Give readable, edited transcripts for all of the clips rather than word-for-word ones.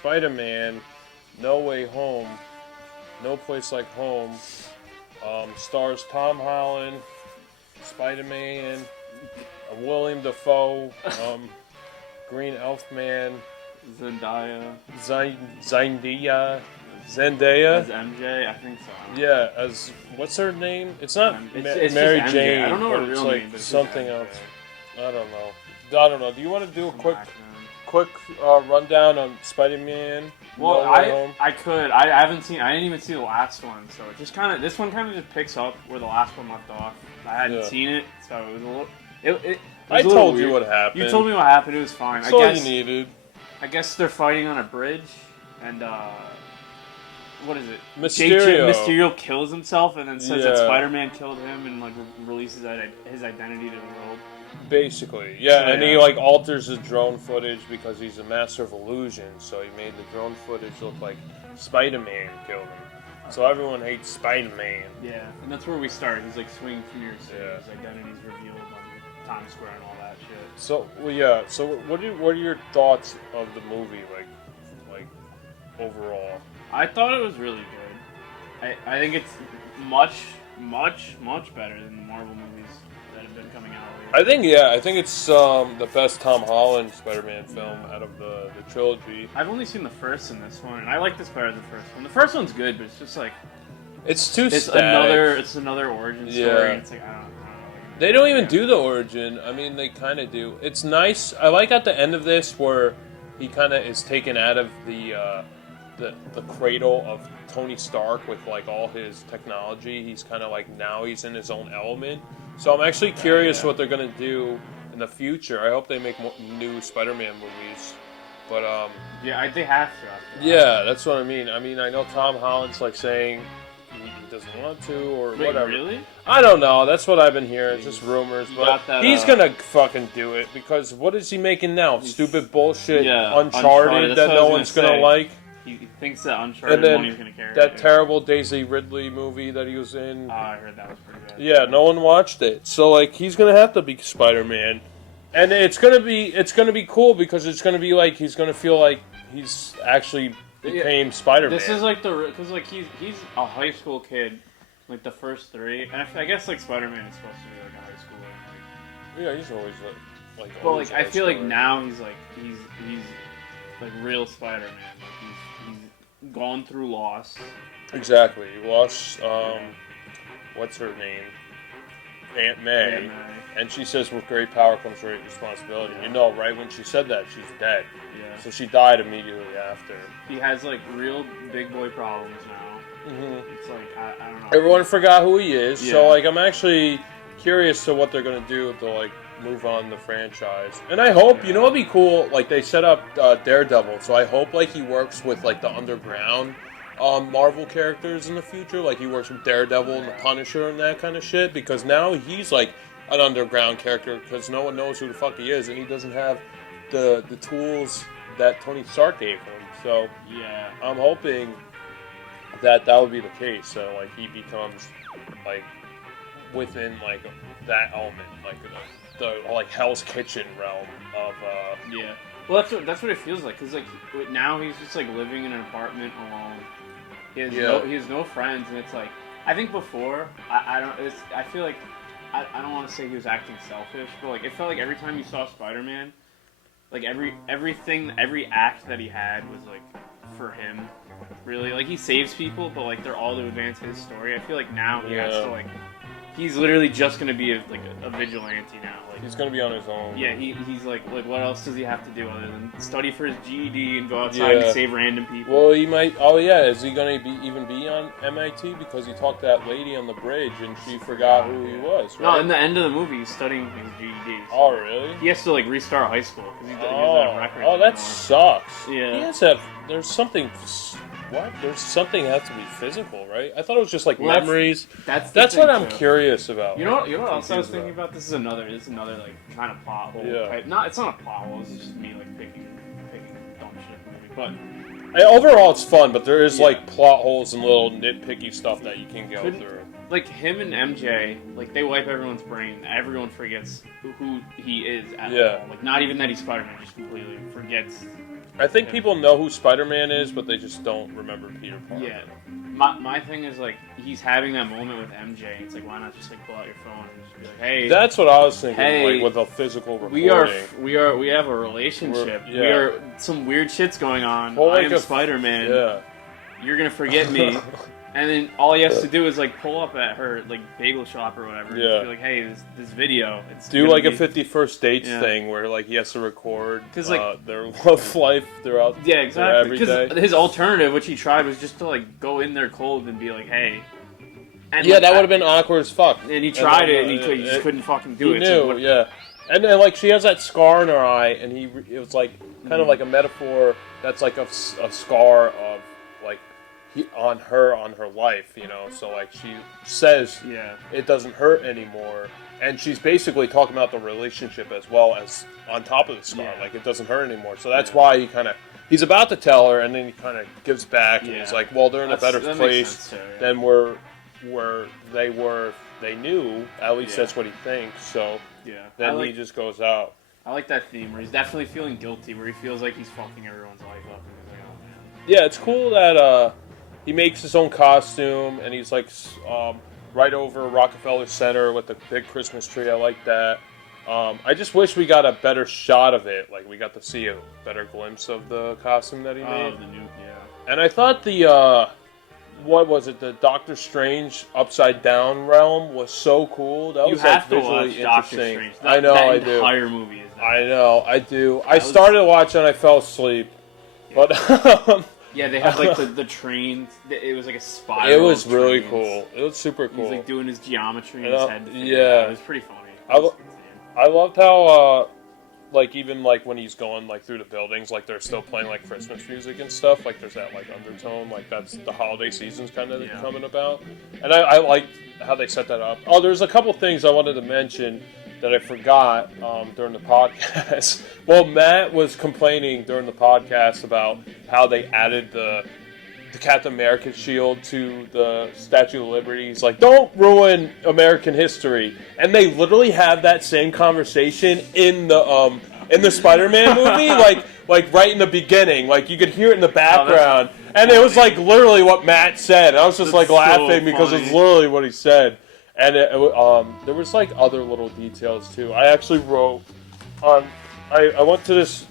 Spider-Man, No Way Home, No Place Like Home, stars Tom Holland, Spider-Man, William Dafoe, Green Elfman, Zendaya, As MJ, I think so. Yeah, as what's her name? It's not It's Mary just MJ. Jane. I don't know but her it's real like name, but it's something just MJ. else. I don't know. Do you want to do a quick rundown on Spider-Man? Well, No Way Home? I could. I haven't seen. I didn't even see the last one, so it just kind of this one kind of just picks up where the last one left off. I hadn't seen it, so it was a little. It I was a little told you weird. what happened. You told me what happened. It was fine. That's all you needed. I guess they're fighting on a bridge, and what is it? Mysterio. Mysterio kills himself, and then says that Yeah. Spider-Man killed him, and like releases his identity to the world. Basically, yeah, So, and he like alters his drone footage because he's a master of illusion. So he made the drone footage look like Spider-Man killed him. So everyone hates Spider-Man. Yeah, and that's where we start. He's like swinging through New York City. Yeah. His identity's revealed on Times Square and all that shit. So well, yeah. So what are your thoughts of the movie, like overall? I thought it was really good. I think it's much better than the Marvel movies that have been coming out lately. I think it's the best Tom Holland Spider-Man film out of the trilogy. I've only seen the first and this one, and I like this better than the first one. The first one's good, but it's just like It's too it's static. another origin story. Yeah. And it's like I don't know. They don't even do the origin. I mean, they kind of do. It's nice. I like at the end of this where he kind of is taken out of the cradle of Tony Stark with like all his technology. He's kind of like now he's in his own element. So I'm actually curious what they're gonna do in the future. I hope they make more new Spider-Man movies. But Yeah, they have to. After that. yeah, that's what I mean. I mean, I know Tom Holland's like saying he doesn't want to or Wait, whatever. really? I don't know. That's what I've been hearing. It's just rumors. You But got that, he's gonna fucking do it because what is he making now? Stupid bullshit. Yeah, Uncharted Uncharted, that that's what I no was one's gonna gonna say. like. He thinks that Uncharted And then one he's gonna carry. that terrible Daisy Ridley movie that he was in. Oh, I heard that was pretty good. Yeah, no one watched it. So like he's gonna have to be Spider-Man, and it's gonna be cool because it's gonna be like he's gonna feel like he's actually became Spider-Man. This is like because like he's a high school kid, like the first three, and I guess like Spider-Man is supposed to be like a high schooler. Yeah, he's always like. But always like I a feel like story. now he's like real Spider-Man. Like he's gone through loss. Exactly. He lost. What's her name? Aunt May. And, And she says, with great power comes great responsibility. You know, right when she said that, she's dead. yeah. So she died immediately after. He has like real big boy problems now. Mm-hmm. It's like I don't know. Everyone forgot who he is. Yeah. So, like, I'm actually curious to what they're going to do to, like, move on the franchise. And I hope, you know what'd be cool? Like, they set up Daredevil. So I hope, like, he works with, like, the underground Marvel characters in the future. Like, he works with Daredevil and the Punisher and that kind of shit. Because now he's, like, an underground character because no one knows who the fuck he is, and he doesn't have the tools that Tony Stark gave him. So Yeah. I'm hoping that would be the case. So like he becomes like within like that element, like the like Hell's Kitchen realm of. Yeah. Well, that's what it feels like. Cause like now he's just like living in an apartment alone. He has no friends, and it's like I think before I feel like I don't want to say he was acting selfish, but like it felt like every time you saw Spider-Man, like every act that he had was like for him. Really, like he saves people, but like they're all to advance his story. I feel like now he has to like. He's literally just gonna be a vigilante now. Like he's gonna be on his own. Yeah, he's like what else does he have to do other than study for his GED and go outside and save random people? Well, he might. Oh yeah, is he gonna even be on MIT because he talked to that lady on the bridge and she forgot who he was? Right? No, in the end of the movie, he's studying his GED. So oh really? he has to like restart high school because he doesn't have records. Oh, that anymore. sucks. Yeah. He has to have. There's something. What? There's something that has to be physical, right? I thought it was just like memories. That's what I'm curious about. You know what else I was thinking about? This is another like kind of plot hole. Yeah. Type. It's not a plot hole. It's just me like picking dumb shit in the movie. But Overall, it's fun, but there is like plot holes and little nitpicky stuff that you can go through. Like him and MJ, like they wipe everyone's brain. Everyone forgets who he is at all. Like not even that he's Spider-Man, just completely forgets I think people know who Spider-Man is, but they just don't remember Peter Parker. Yeah. My thing is, like, he's having that moment with MJ. It's like, why not just, like, pull out your phone and just be like, hey. That's what I was thinking, hey, like, with a physical recording. We have a relationship. Some weird shit's going on. Well, I am Spider-Man. Yeah. You're gonna forget me. And then all he has to do is, like, pull up at her, like, bagel shop or whatever. Yeah. And be like, hey, this video. It's do, like, a 51st Dates thing where, like, he has to record their love life throughout exactly. Because his alternative, which he tried, was just to, like, go in there cold and be like, hey. And, that would have been awkward as fuck. And he tried it, and he just couldn't fucking do it. He knew, And then, like, she has that scar in her eye, and it was, like, kind of like a metaphor that's, like, a scar of, like, on her life, you know, so like she says it doesn't hurt anymore, and she's basically talking about the relationship as well as on top of the scar, like it doesn't hurt anymore. So that's why he's about to tell her, and then he kind of gives back, and he's like, well, they're in a better place than where they knew, at least that's what he thinks. So then he just goes out. I like that theme where he's definitely feeling guilty, where he feels like he's fucking everyone's life up, and he's like, oh man. Yeah, it's cool that he makes his own costume, and he's like right over Rockefeller Center with the big Christmas tree. I like that. I just wish we got a better shot of it. Like, we got to see a better glimpse of the costume that he made. And I thought the, what was it, the Doctor Strange Upside Down realm was so cool. That was like visually interesting. I know, I do. That entire movie is that. I know, I do. I started watching, I fell asleep. But... Yeah, they had, like, the trains. It was, like, a spiral. It was really cool. It was super cool. He was, like, doing his geometry in his head. It was pretty funny. I loved how, like, even, like, when he's going, like, through the buildings, like, they're still playing, like, Christmas music and stuff. Like, there's that, like, undertone. Like, that's the holiday season's kind of coming about. And I liked how they set that up. Oh, there's a couple things I wanted to mention that I forgot during the podcast. Well, Matt was complaining during the podcast about how they added the Captain America shield to the Statue of Liberty. He's like, don't ruin American history. And they literally have that same conversation in the Spider-Man movie, like right in the beginning. Like, you could hear it in the background. And it was like literally what Matt said. And I was just like laughing because it's literally what he said. And there was like other little details too. I actually wrote on. I went to this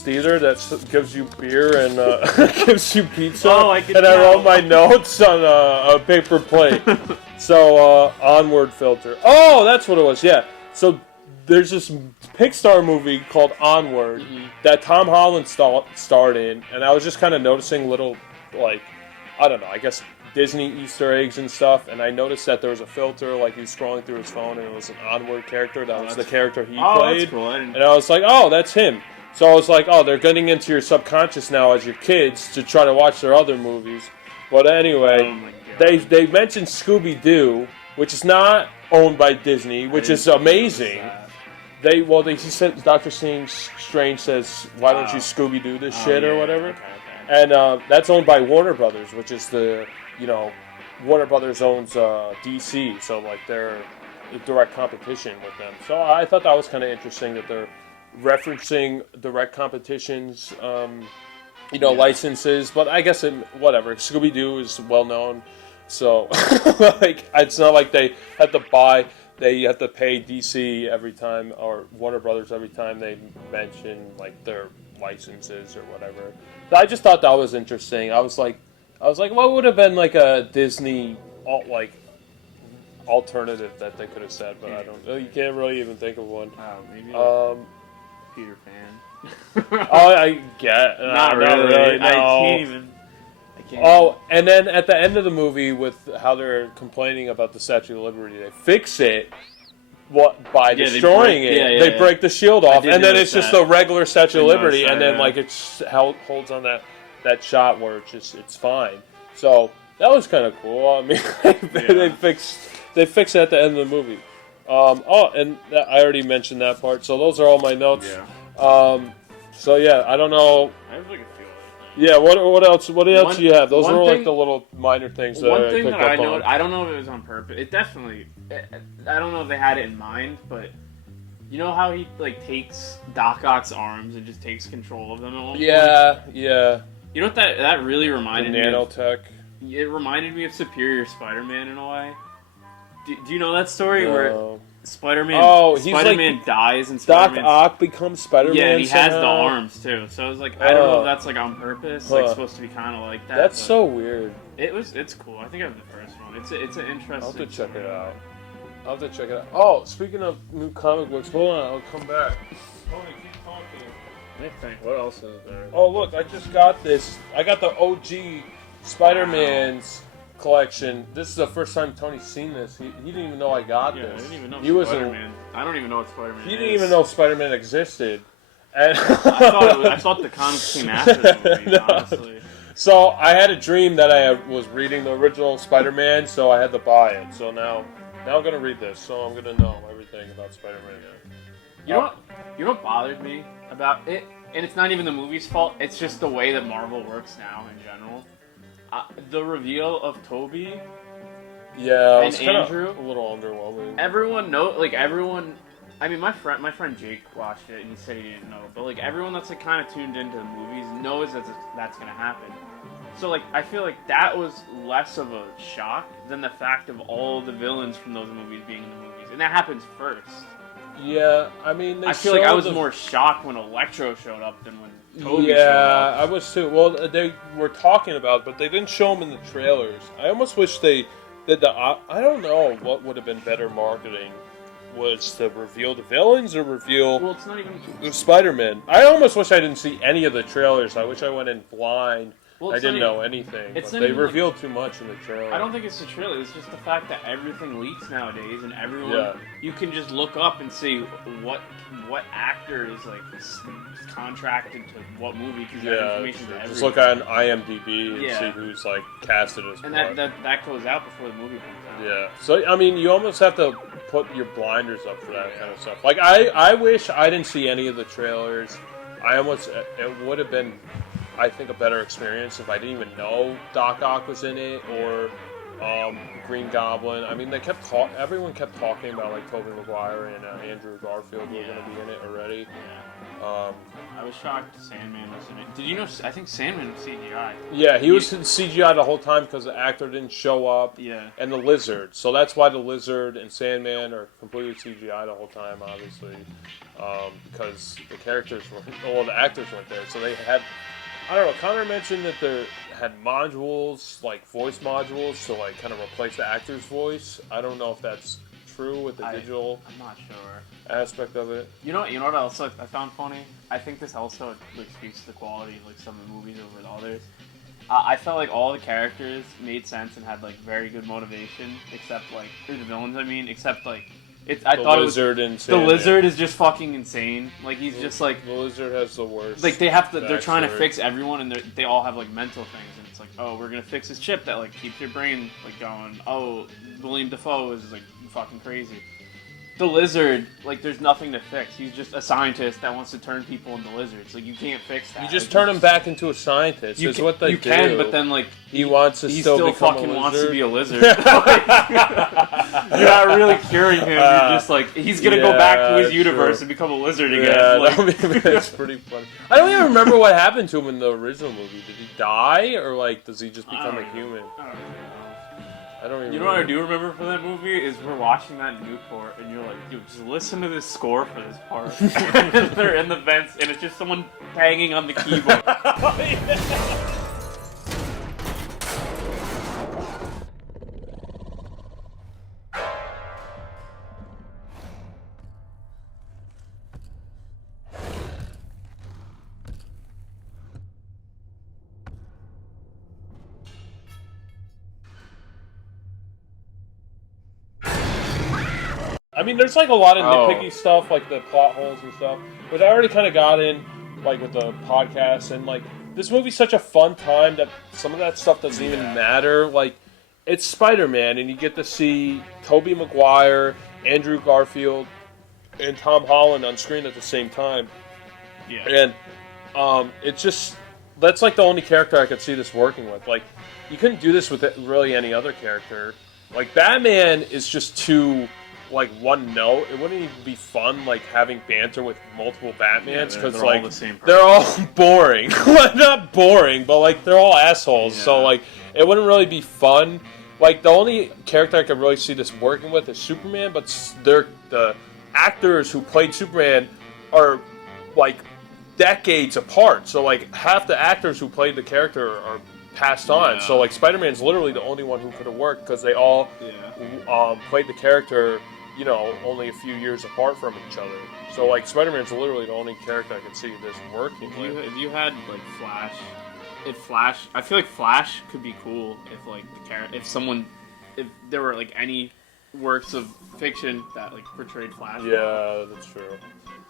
theater that gives you beer and gives you pizza. And I wrote my notes on a paper plate. So Onward filter. Oh, that's what it was. Yeah. So there's this Pixar movie called Onward that Tom Holland starred in, and I was just kind of noticing little, like, I don't know, I guess Disney Easter eggs and stuff, and I noticed that there was a filter, like he was scrolling through his phone, and it was an Onward character. That was the character he played. That's cool. And I was like, oh, that's him. So I was like, oh, they're getting into your subconscious now as your kids to try to watch their other movies. But anyway, they mentioned Scooby-Doo, which is not owned by Disney, which is amazing. He said, Doctor Strange says, why don't you Scooby-Doo this shit or whatever? Okay. And that's owned by Warner Brothers, which is Warner Brothers owns DC, so like they're in direct competition with them. So I thought that was kind of interesting that they're referencing direct competition's, licenses. But I guess whatever. Scooby-Doo is well known, so like it's not like they have to pay DC every time, or Warner Brothers every time they mention like their licenses or whatever. I just thought that was interesting. I was like, what would have been like a Disney alternative that they could have said, but I don't know. You can't really even think of one. Maybe Peter Pan. I get not really. No. I can't. Oh, and then at the end of the movie, with how they're complaining about the Statue of Liberty, they fix it. By destroying it, they break the shield off, and then it's just a regular Statue of Liberty, and then like it holds on that shot where it's fine. So that was kind of cool. I mean, they fixed it at the end of the movie. And I already mentioned that part. So those are all my notes. Yeah. So yeah, I don't know. I have like a feeling. Yeah. What else? What else do you have? Those are like the little minor things that I picked up on. I don't know if it was on purpose. It definitely. I don't know if they had it in mind, but You know how he like takes Doc Ock's arms and just takes control of them at one point? Yeah. You know what that really reminded me of? Nanotech. It reminded me of Superior Spider-Man in a way. Do you know that story where Spider-Man Spider-Man dies and Doc Ock becomes Spider-Man? Yeah, and he has somehow? the arms too. So I was like, I don't know if that's like on purpose, like supposed to be kind of like that. That's so weird. It's cool. I think I have the first one. It's an interesting. I'll have to check it out. Oh, speaking of new comic books, hold on, I'll come back. Tony, keep talking. I think. What else is there? Oh, look, I just got this. I got the OG Spider-Man's collection. This is the first time Tony's seen this. He didn't even know I got this. I didn't even know Spider-Man. I don't even know what Spider-Man is. He didn't even know Spider-Man existed. And I thought the comics came after the movie, honestly. So I had a dream that I was reading the original Spider-Man, so I had to buy it. So now I'm gonna read this, so I'm gonna know everything about Spider-Man. You know what bothered me about it, and it's not even the movie's fault. It's just the way that Marvel works now in general. The reveal of Tobey, and Andrew, a little underwhelming. Everyone. I mean, my friend Jake watched it and he said he didn't know, but like everyone that's like kind of tuned into the movies knows that's gonna happen. So like I feel like that was less of a shock than the fact of all the villains from those movies being in the movies, and that happens first. Yeah, I mean, I feel like I was more shocked when Electro showed up than when Tobey showed up. Yeah, I was too. Well, they were talking about, but they didn't show them in the trailers. I almost wish they did I don't know what would have been better marketing. Was to reveal the villains or reveal it's not even the Spider-Man. I almost wish I didn't see any of the trailers. I wish I went in blind. I didn't know anything. But they revealed too much in the trailer. I don't think it's the trailer. It's just the fact that everything leaks nowadays, and everyone you can just look up and see what actor is like contracted to what movie because that information to just look on IMDb and see who's like casted as. And that goes out before the movie comes out. Yeah, so I mean, you almost have to put your blinders up for that kind of stuff. Like I wish I didn't see any of the trailers. It would have been, I think, a better experience if I didn't even know Doc Ock was in it or Green Goblin. I mean, everyone kept talking about like Tobey Maguire and Andrew Garfield were going to be in it already. I was shocked Sandman was in it. Did you know? I think Sandman was CGI. Yeah, he was in CGI the whole time because the actor didn't show up. Yeah. And the Lizard. So that's why the Lizard and Sandman are completely CGI the whole time, obviously. Because the actors weren't there. So they had, I don't know, Connor mentioned that they had modules, like voice modules, to like kind of replace the actor's voice. I don't know if that's true with the digital I'm not sure. aspect of it. You know what else I found funny? I think this also like speaks to the quality of like some of the movies over the others. I felt like all the characters made sense and had like very good motivation, except like the villains. I mean, except like I thought Lizard the Lizard is just fucking insane. Like he's just like the Lizard has the worst. Like they're trying to fix everyone, and they all have like mental things, and it's like, oh, we're gonna fix this chip that like keeps your brain like going. Oh, William Dafoe is like fucking crazy. The Lizard, like, there's nothing to fix. He's just a scientist that wants to turn people into lizards. Like, you can't fix that. You just turn him back into a scientist. Is what they do. You can, but then, like, he wants to still fucking wants to be a lizard. You're not really curing him. You're just like, he's gonna go back to his universe and become a lizard again. Yeah, that's pretty funny. I don't even remember what happened to him in the original movie. Did he die, or like, does he just become a human? I don't know. I don't even You know what I do remember from that movie is we're watching that in Newport, and you're like, dude, just listen to this score for this part. And they're in the vents, and it's just someone banging on the keyboard. I mean, there's like a lot of nitpicky stuff, like the plot holes and stuff, but I already kind of got in, like with the podcast, and like this movie's such a fun time that some of that stuff doesn't even matter. Like, it's Spider-Man, and you get to see Tobey Maguire, Andrew Garfield, and Tom Holland on screen at the same time. Yeah. And it's just, that's like the only character I could see this working with. Like, you couldn't do this with really any other character. Like, Batman is just too like one note, it wouldn't even be fun like having banter with multiple Batmans because like they're all boring. Not boring, but like they're all assholes. Yeah. So like it wouldn't really be fun. Like the only character I could really see this working with is Superman, but the actors who played Superman are like decades apart. So like half the actors who played the character are passed on. Yeah. So like Spider-Man's literally the only one who could have worked because they all played the character, you know, only a few years apart from each other. So like Spider-Man's literally the only character I could see this working with. If you had like Flash, I feel like Flash could be cool if like if there were like any works of fiction that like portrayed Flash. Yeah, that's true.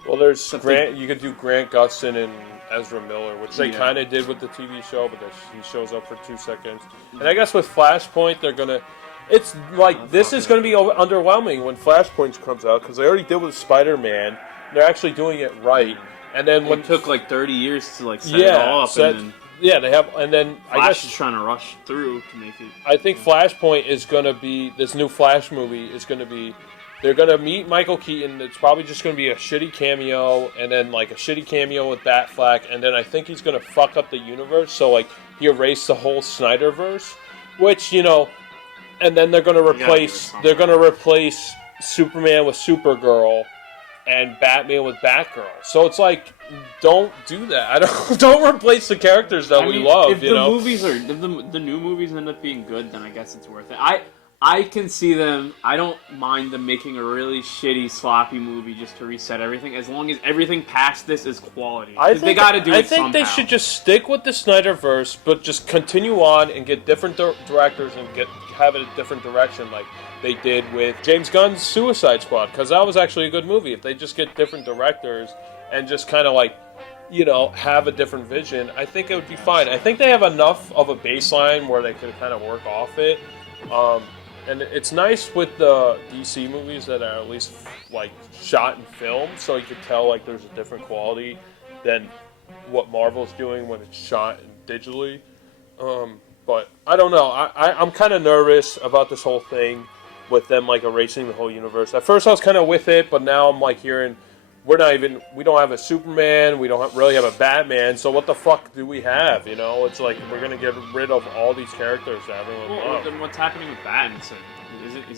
Well, there's Grant. You could do Grant Gustin and Ezra Miller, which they kind of did with the TV show, but he shows up for 2 seconds. And I guess with Flashpoint, they're gonna. It's like this is gonna be underwhelming when Flashpoint comes out because they already did with Spider-Man. They're actually doing it right, and then when it took like 30 years to like set it all up. Yeah, they have, and then I guess is trying to rush through to make it. I think Flashpoint is gonna be this new Flash movie is gonna be. They're gonna meet Michael Keaton. It's probably just gonna be a shitty cameo, and then like a shitty cameo with Batfleck, and then I think he's gonna fuck up the universe. So like he erased the whole Spiderverse, which you know, and then they're gonna replace Superman with Supergirl, and Batman with Batgirl. So it's like, don't do that. Don't replace the characters that we love. If the new movies end up being good, then I guess it's worth it. I can see them. I don't mind them making a really shitty, sloppy movie just to reset everything, as long as everything past this is quality. They got to do it somehow. I think they should just stick with the Snyderverse, but just continue on and get different directors and have it a different direction, like they did with James Gunn's Suicide Squad, because that was actually a good movie. If they just get different directors and just kind of like, you know, have a different vision, I think it would be fine. I think they have enough of a baseline where they could kind of work off it. And it's nice with the DC movies that are at least like shot and filmed, so you could tell like there's a different quality than what Marvel's doing when it's shot digitally. But I don't know. I'm kind of nervous about this whole thing with them like erasing the whole universe. At first I was kind of with it, but now I'm like hearing we don't have a Superman, we don't really have a Batman, so what the fuck do we have? You know, it's like we're gonna get rid of all these characters that everyone loves. Then what's happening with Batman?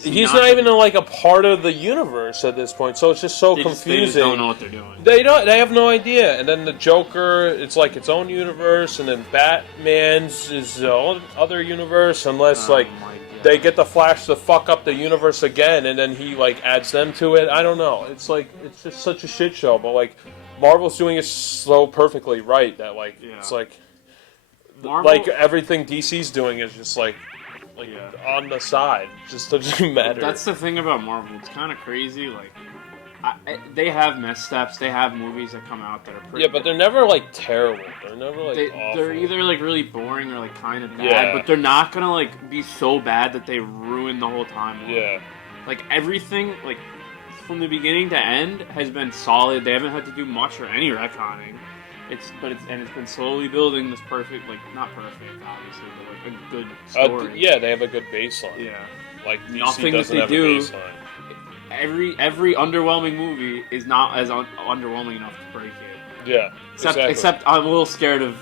He's not even like a part of the universe at this point, so it's just so confusing. They just don't know what they're doing. They have no idea. And then the Joker, it's like its own universe, and then Batman's is his own other universe, unless they get the Flash to fuck up the universe again, and then he like adds them to it. I don't know. It's like it's just such a shit show. But like Marvel's doing it so perfectly right that like it's like like everything DC's doing is just like on the side. It just doesn't matter. That's the thing about Marvel. It's kind of crazy. Like they have missteps. They have movies that come out that are pretty. Yeah, but they're never like terrible. They're never like awful. They're either like really boring or like kind of bad. But they're not gonna like be so bad that they ruin the whole timeline. Yeah. Like everything, like from the beginning to end, has been solid. They haven't had to do much or any retconning. It's been slowly building this perfect, like not perfect, obviously, but like a good story. They have a good baseline. Yeah. Like DC nothing that they do. Every underwhelming movie is not as underwhelming enough to break it. Yeah, except I'm a little scared of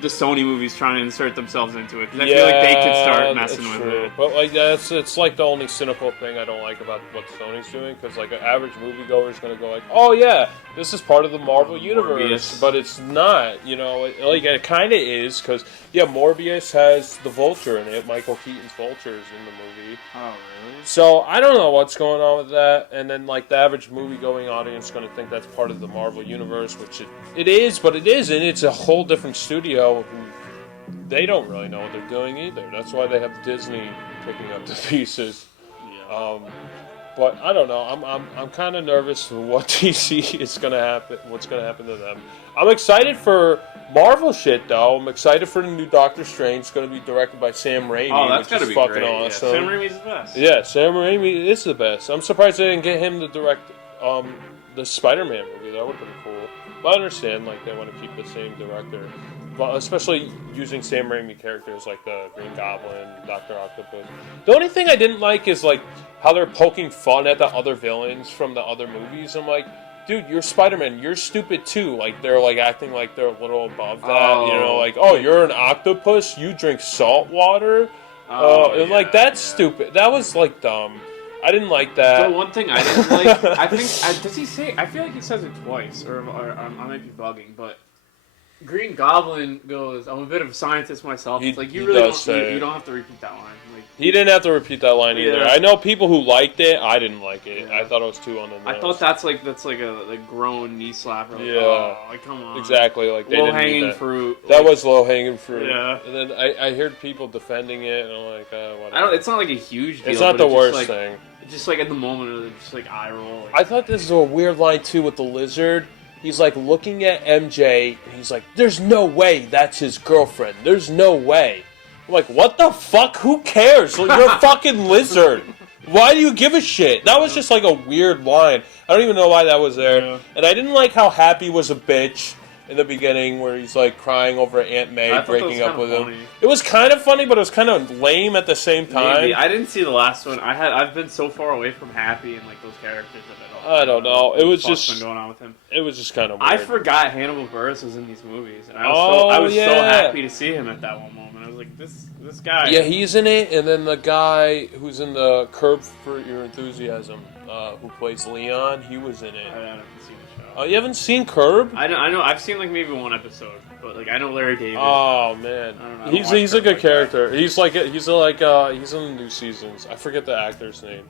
the Sony movies trying to insert themselves into it. Because I feel like they could start messing with it. But like it's like the only cynical thing I don't like about what Sony's doing. Because like an average moviegoer is going to go like, oh yeah, this is part of the Marvel universe, but it's not. You know, it kind of is because Morbius has the Vulture in it. Michael Keaton's Vulture is in the movie. Oh really? So I don't know what's going on with that. And then like the average movie-going audience is going to think that's part of the Marvel universe, which it is, but it isn't. It's a whole different studio who they don't really know what they're doing either. That's why they have Disney picking up the pieces. Yeah. But I don't know. I'm kind of nervous for what DC is gonna happen. What's gonna happen to them? I'm excited for Marvel shit though. I'm excited for the new Doctor Strange. It's gonna be directed by Sam Raimi. Oh, that's which gotta is be fucking great. awesome. Yeah, Sam Raimi's the best. Yeah, Sam Raimi is the best. I'm surprised they didn't get him to direct the Spider-Man movie. That would have been cool. But I understand, like, they want to keep the same director. especially using Sam Raimi characters like the Green Goblin, Doctor Octopus. The only thing I didn't like is like how they're poking fun at the other villains from the other movies. I'm like, dude, you're Spider-Man. You're stupid too. Like they're like acting like they're a little above that. You know, like, oh, you're an octopus. You drink salt water. And like that's stupid. That was like dumb. I didn't like that. So one thing I didn't like, I think, does he say? I feel like he says it twice, or I might be bugging, but Green Goblin goes, "I'm a bit of a scientist myself." It's like you really don't have to repeat that line. Like, he didn't have to repeat that line either. I know people who liked it. I didn't like it. Yeah. I thought it was too on the nose. I thought that's like a grown knee slapper. Like, yeah, oh, like come on. Exactly. Like they low didn't hanging that. Fruit. That was low hanging fruit. Yeah. And then I heard people defending it, and I'm like, whatever. I don't. It's not like a huge deal. It's not the worst thing. Just like at the moment, it was just like eye roll. Like, I thought this was a weird line too with the lizard. He's like looking at MJ, and he's like, "There's no way that's his girlfriend. There's no way." I'm like, what the fuck? Who cares? Like, you're a fucking lizard. Why do you give a shit? That was just like a weird line. I don't even know why that was there. Yeah. And I didn't like how Happy was a bitch in the beginning, where he's like crying over Aunt May breaking up with him. It was kind of funny, but it was kind of lame at the same time. Maybe. I didn't see the last one. I've been so far away from Happy and like those characters that I don't know. It was just been going on with him. It was just kind of weird. I forgot Hannibal Buress was in these movies, and I was so happy to see him at that one moment. I was like, this guy. Yeah, he's in it, and then the guy who's in the Curb for Your Enthusiasm, who plays Leon, he was in it. I haven't seen the show. Oh, you haven't seen Curb? I know. I've seen like maybe one episode, but like I know Larry David. Oh man, I don't know. He's a good character. He's in the new seasons. I forget the actor's name,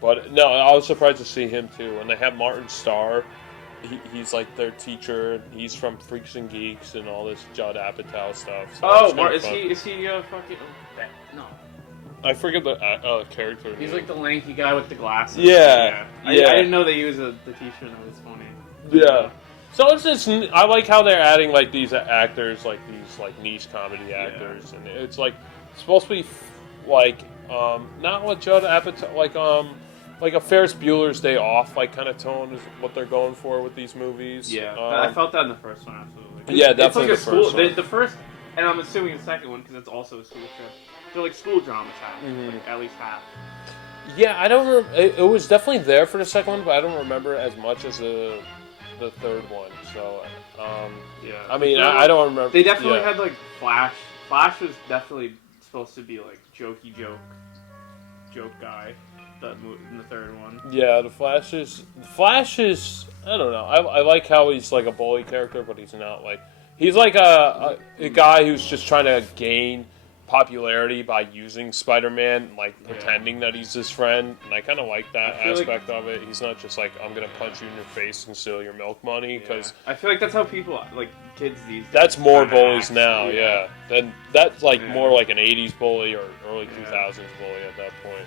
but no, I was surprised to see him too. And they have Martin Starr. He's like their teacher. He's from Freaks and Geeks and all this Judd Apatow stuff. So is he fucking? No. I forget the character. He's like the lanky guy with the glasses. Yeah. I didn't know that he was the teacher. That was funny. Yeah. So it's just, I like how they're adding like these actors, like these like niche comedy actors, and it's like supposed to be like not what Judd Apatow like a Ferris Bueller's Day Off like kind of tone is what they're going for with these movies. Yeah, I felt that in the first one absolutely. Yeah, definitely it's like the first one. The first, and I'm assuming the second one because it's also a school trip. They're like school dramas happening, like at least half. Yeah, I don't. It was definitely there for the second one, but I don't remember as much as the third one. So, yeah. I mean, I don't remember. They definitely had like Flash. Flash was definitely supposed to be like jokey joke guy. In the third one. Yeah, the Flash is. I don't know. I like how he's like a bully character, but he's not like. He's like a guy who's just trying to gain popularity by using Spider-Man, like pretending that he's his friend, and I kind of like that aspect of it. He's not just like, I'm gonna punch you in your face and steal your milk money, because I feel like that's how people, like kids these days. That's more bullies now, yeah. Then that's like more like an '80s bully or early 2000s bully at that point.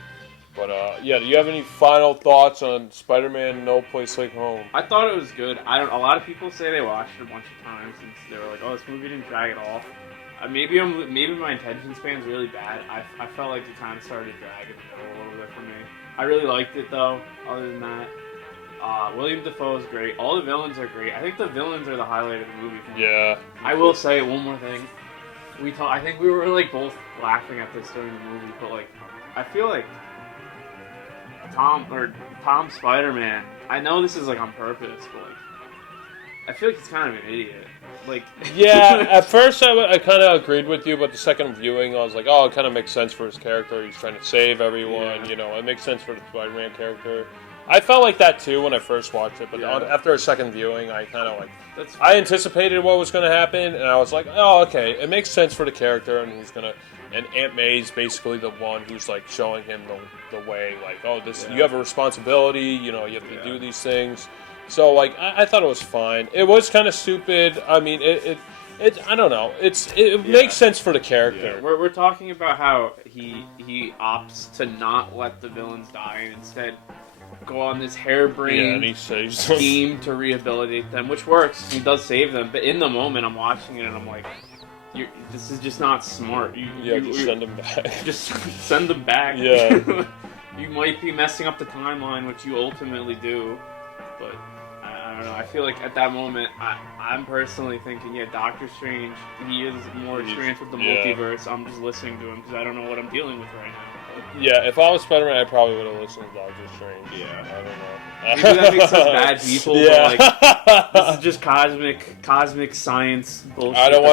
But do you have any final thoughts on Spider-Man No Place Like Home? I thought it was good. A lot of people say they watched it a bunch of times and they were like, "Oh, this movie didn't drag at all." Maybe my attention span's really bad. I felt like it kind of started to drag in the middle a little bit for me. I really liked it though. Other than that, William Dafoe is great. All the villains are great. I think the villains are the highlight of the movie. Yeah. I will say one more thing. I think we were like both laughing at this during the movie, but like I feel like Tom Spider-Man. I know this is like on purpose, but like I feel like he's kind of an idiot. Like yeah, at first I kind of agreed with you, but the second viewing I was like, oh, it kind of makes sense for his character. He's trying to save everyone, you know. It makes sense for the Spider-Man character. I felt like that too when I first watched it, but after a second viewing, I kind of like I anticipated what was going to happen, and I was like, oh, okay, it makes sense for the character, and and Aunt May's basically the one who's like showing him the way, like, oh, you have a responsibility, you know, you have to do these things. So like I thought it was fine. It was kind of stupid. I mean, it I don't know. It makes sense for the character. Yeah. We're talking about how he opts to not let the villains die and instead go on this harebrained scheme to rehabilitate them, which works. He does save them, but in the moment, I'm watching it and I'm like, this is just not smart. Just send them back. Just send them back. Yeah. You might be messing up the timeline, which you ultimately do, but I don't don't know. I feel like at that moment, I'm personally thinking, yeah, Doctor Strange, he is more experienced with the multiverse. I'm just listening to him because I don't know what I'm dealing with right now. Yeah, if I was Spider-Man, I probably would have listened to Doctor Strange. Yeah. I don't know. Maybe that makes us bad people, yeah. but like, this is just cosmic science bullshit. I don't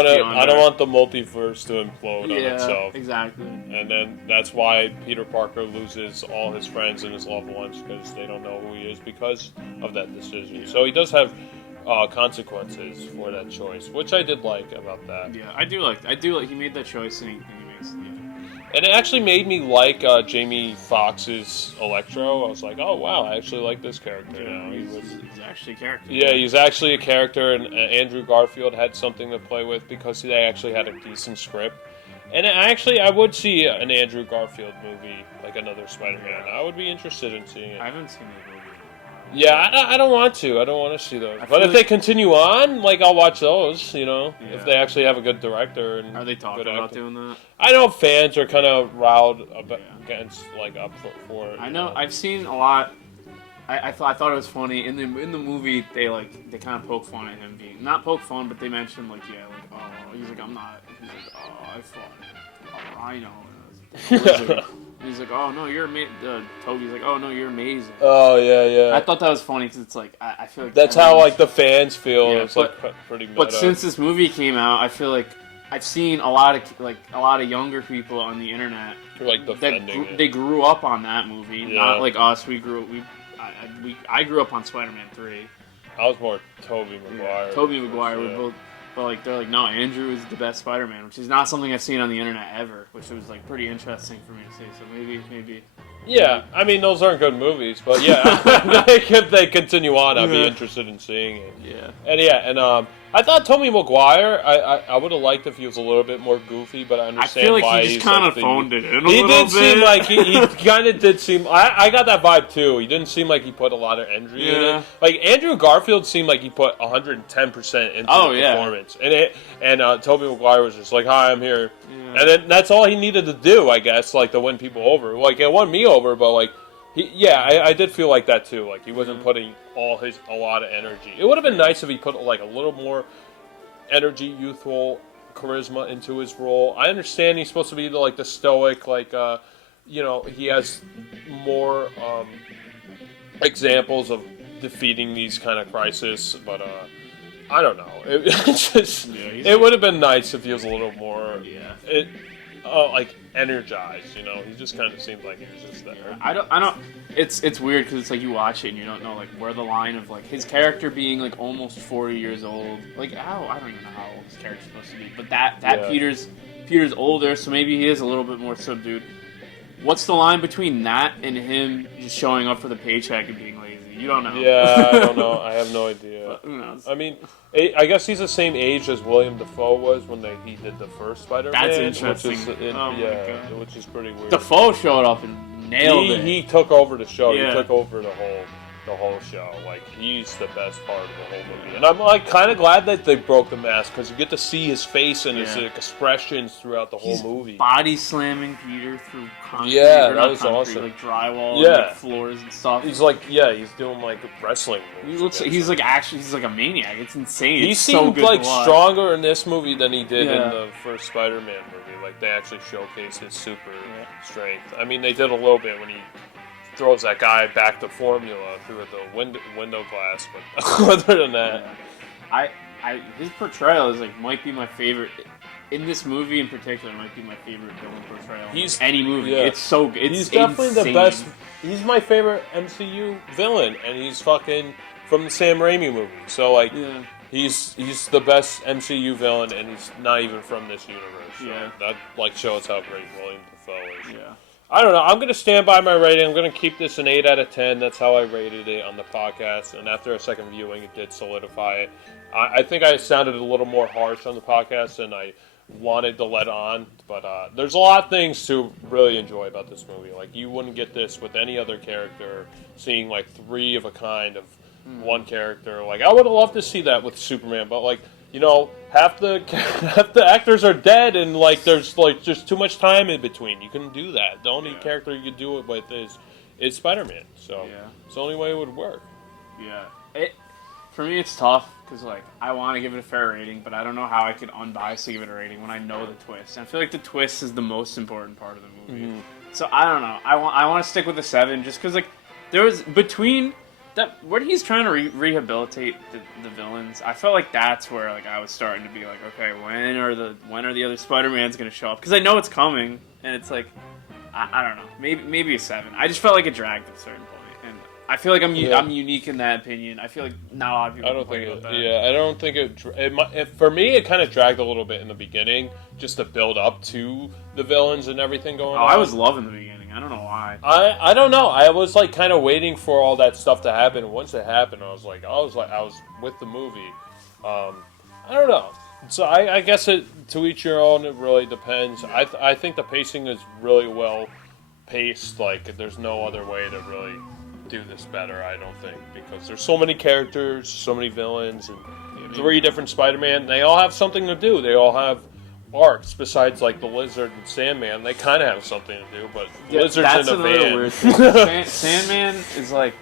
want the multiverse to implode on itself. Exactly. And then that's why Peter Parker loses all his friends and his loved ones because they don't know who he is because of that decision. Yeah. So he does have consequences for that choice, which I did like about that. Yeah, I do like he made that choice and he makes. Yeah. And it actually made me like Jamie Foxx's Electro. I was like, oh wow, I actually like this character now. He's actually a character. Yeah, he's actually a character, and Andrew Garfield had something to play with because they actually had a decent script. And I would see an Andrew Garfield movie, like another Spider-Man. I would be interested in seeing it. I haven't seen the movie. Yeah, I don't want to. I don't want to see those. But if they continue on, like, I'll watch those, you know, if they actually have a good director. And are they talking about doing that? I know fans are kind of riled against, like, up for it. I know. I've seen a lot. I thought it was funny. In the movie, they kind of poke fun at him being... Not poke fun, but they mentioned, like, oh, he's like, I'm not... He's like, oh, I fought. Oh, I know. He's like, oh no, you're amazing. Toby's like, oh no, you're amazing. Oh yeah. I thought that was funny because it's like I feel like that's how like the fans feel. Yeah, it's like pretty meta. But since this movie came out, I feel like I've seen a lot of younger people on the internet like defending it. They grew up on that movie, not like us. I grew up on Spider-Man 3. I was more Tobey Maguire. Yeah, Tobey Maguire. We both. But like they're like, no, Andrew is the best Spider-Man, which is not something I've seen on the internet ever, which was like pretty interesting for me to see. So maybe. Yeah, I mean those aren't good movies, but yeah, if they continue on, I'd be interested in seeing it. Yeah. And I thought Tobey Maguire, I would have liked if he was a little bit more goofy, but I understand why why he just kind of phoned it in a he little did bit. Seem like he kind of did seem. I got that vibe too. He didn't seem like he put a lot of energy in it. Like Andrew Garfield seemed like he put 110% into the performance, and Tobey Maguire was just like, "Hi, I'm here," and then that's all he needed to do, I guess, like to win people over. Like it won me over, but like. I did feel like that too. Like he wasn't putting a lot of energy. It would have been nice if he put like a little more energy, youthful charisma into his role. I understand he's supposed to be the stoic, he has more examples of defeating these kind of crises, but I don't know. It would have been nice if he was a little more energized, you know. He just kind of seemed like he was just there. I don't. It's weird because it's like you watch it and you don't know like where the line of like his character being like almost 40 years old. Like I don't even know how old his character's supposed to be. But that Peter's older, so maybe he is a little bit more subdued. What's the line between that and him just showing up for the paycheck and being lazy? You don't know. Yeah, I don't know. I have no idea. But who knows? I mean, I guess he's the same age as William Dafoe was when he did the first Spider-Man. That's interesting. Which is pretty weird. Dafoe showed up and nailed it. He took over the show. Yeah. He took over the whole show. Like he's the best part of the whole movie. And I'm like kind of glad that they broke the mask because you get to see his face and his expressions throughout the whole movie. Body slamming Peter through concrete. Yeah, that was awesome. Like drywall, and like floors and stuff. He's like, he's doing like wrestling moves. He's like a maniac. It's insane. He seemed like stronger in this movie than he did in the first Spider-Man movie. Like they actually showcased his super strength. I mean, they did a little bit when he throws that guy back to formula through the window glass, but other than that, his portrayal is might be my favorite in this movie in particular. Might be my favorite villain portrayal. Any movie. Yeah. It's he's definitely the best. He's my favorite MCU villain, and he's fucking from the Sam Raimi movie. So he's the best MCU villain, and he's not even from this universe. So that shows how great William Dafoe is. Yeah. I don't know. I'm going to stand by my rating. I'm going to keep this an 8 out of 10. That's how I rated it on the podcast. And after a second viewing, it did solidify it. I think I sounded a little more harsh on the podcast than I wanted to let on. But there's a lot of things to really enjoy about this movie. Like, you wouldn't get this with any other character, seeing, like, 3 of a kind of one character. Like, I would have loved to see that with Superman. But, like, you know, half the actors are dead, and there's just too much time in between. You couldn't do that. The only character you could do it with is Spider-Man. So it's the only way it would work. Yeah, For me, it's tough because like I want to give it a fair rating, but I don't know how I could unbiasedly give it a rating when I know the twist. And I feel like the twist is the most important part of the movie. Mm-hmm. So I don't know. I want to stick with a 7 just because like there was between that where he's trying to rehabilitate the villains. I felt like that's where like I was starting to be like, okay, when are the other Spider-Mans gonna show up? Because I know it's coming, and it's like I don't know, maybe a 7. I just felt like it dragged at a certain point. I feel like I'm unique in that opinion. I feel like not a lot of people. I don't think it. For me, it kind of dragged a little bit in the beginning, just to build up to the villains and everything going on. I was loving the beginning. I don't know why. I don't know. I was like kind of waiting for all that stuff to happen. And once it happened, I was with the movie. I don't know. So I guess to each your own. It really depends. I think the pacing is really well paced. Like there's no other way to really do this better, I don't think, because there's so many characters, so many villains, and 3 different Spider-Man. They all have something to do. They all have arcs besides like the Lizard and Sandman. They kind of have something to do, but Lizard's in a van. Weird thing. Sandman is like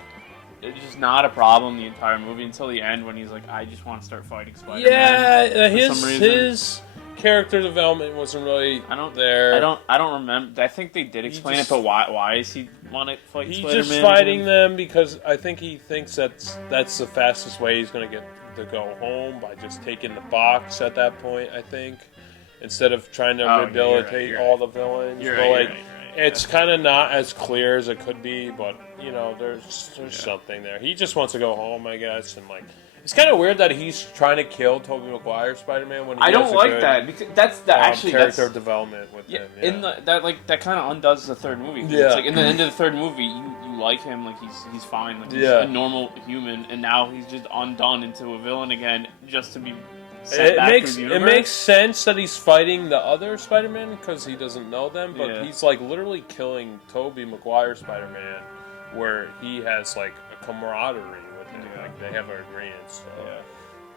it's just not a problem the entire movie until the end when he's like, I just want to start fighting Spider-Man. Yeah, his character development wasn't really there. I don't remember. I think they did explain it, but why is he want to fight Spider-Man? He's just fighting them because I think he thinks that's the fastest way he's going to get to go home, by just taking the box at that point, I think, instead of trying to rehabilitate all the villains. It's kind of not as clear as it could be, but you know, there's something there. He just wants to go home, I guess, and like. It's kind of weird that he's trying to kill Tobey Maguire's Spider-Man when he I don't like good, that because that's actually character development with him. Yeah. In that kind of undoes the third movie. Yeah. It's like in the end of the third movie, you like him, like he's fine, like he's a normal human, and now he's just undone into a villain again just to be. It makes sense that he's fighting the other Spider-Man because he doesn't know them, but he's like literally killing Tobey Maguire's Spider-Man, where he has like a camaraderie. Like they have an agreement, so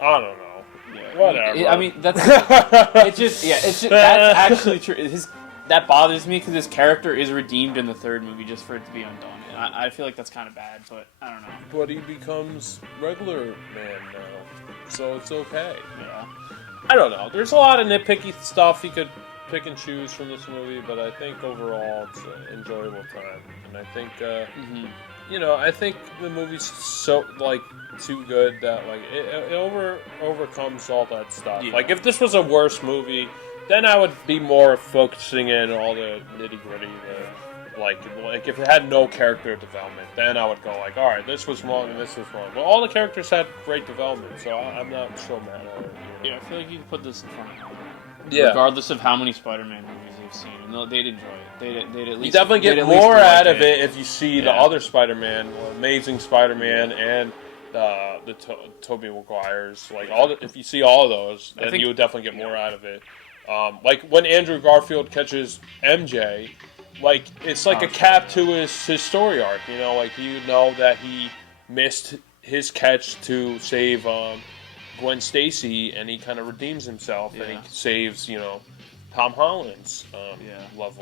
I don't know. Yeah. Whatever. I mean, that's that's actually true. That bothers me because his character is redeemed in the third movie just for it to be undone. And I feel like that's kind of bad, but I don't know. But he becomes regular man now, so it's okay. Yeah. I don't know. There's a lot of nitpicky stuff you could pick and choose from this movie, but I think overall it's an enjoyable time, and I think. You know, I think the movie's so like too good that like it overcomes all that stuff. Yeah. Like if this was a worse movie, then I would be more focusing in all the nitty gritty. Like if it had no character development, then I would go like, all right, this was wrong and this was wrong. But all the characters had great development, so I'm not so mad at it. You know? Yeah, I feel like you can put this in front of them. Yeah. Regardless of how many Spider-Man movies they've seen, and they'd enjoy it. They'd at least you definitely get more out of it if you see the other Spider-Man, Amazing Spider-Man, and the Tobey Maguire's. Like if you see all of those, then you would definitely get more out of it. Like when Andrew Garfield catches MJ, like it's like a cap to his story arc. You know, like you know that he missed his catch to save Gwen Stacy, and he kind of redeems himself, and he saves Tom Holland's love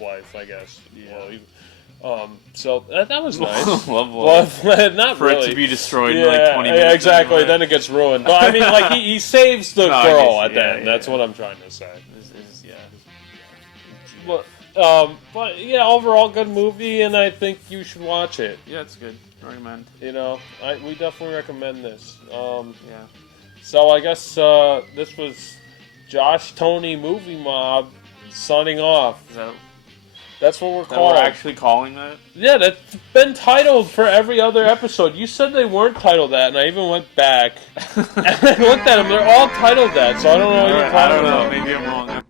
life, I guess. Yeah. Well, so that was nice. Love life. Not for really. it to be destroyed in like 20 minutes. Yeah, exactly. Anyway. Then it gets ruined. But I mean, like he saves the girl at the end. That's what I'm trying to say. But yeah, overall good movie, and I think you should watch it. Yeah, it's good. I recommend. You know, we definitely recommend this. Yeah. So I guess this was Josh Tony Movie Mob signing off. That's what we're calling. We're actually calling that? Yeah, that's been titled for every other episode. You said they weren't titled that, and I even went back and I looked at them. They're all titled that, so I don't know what you're talking about. Maybe I'm wrong.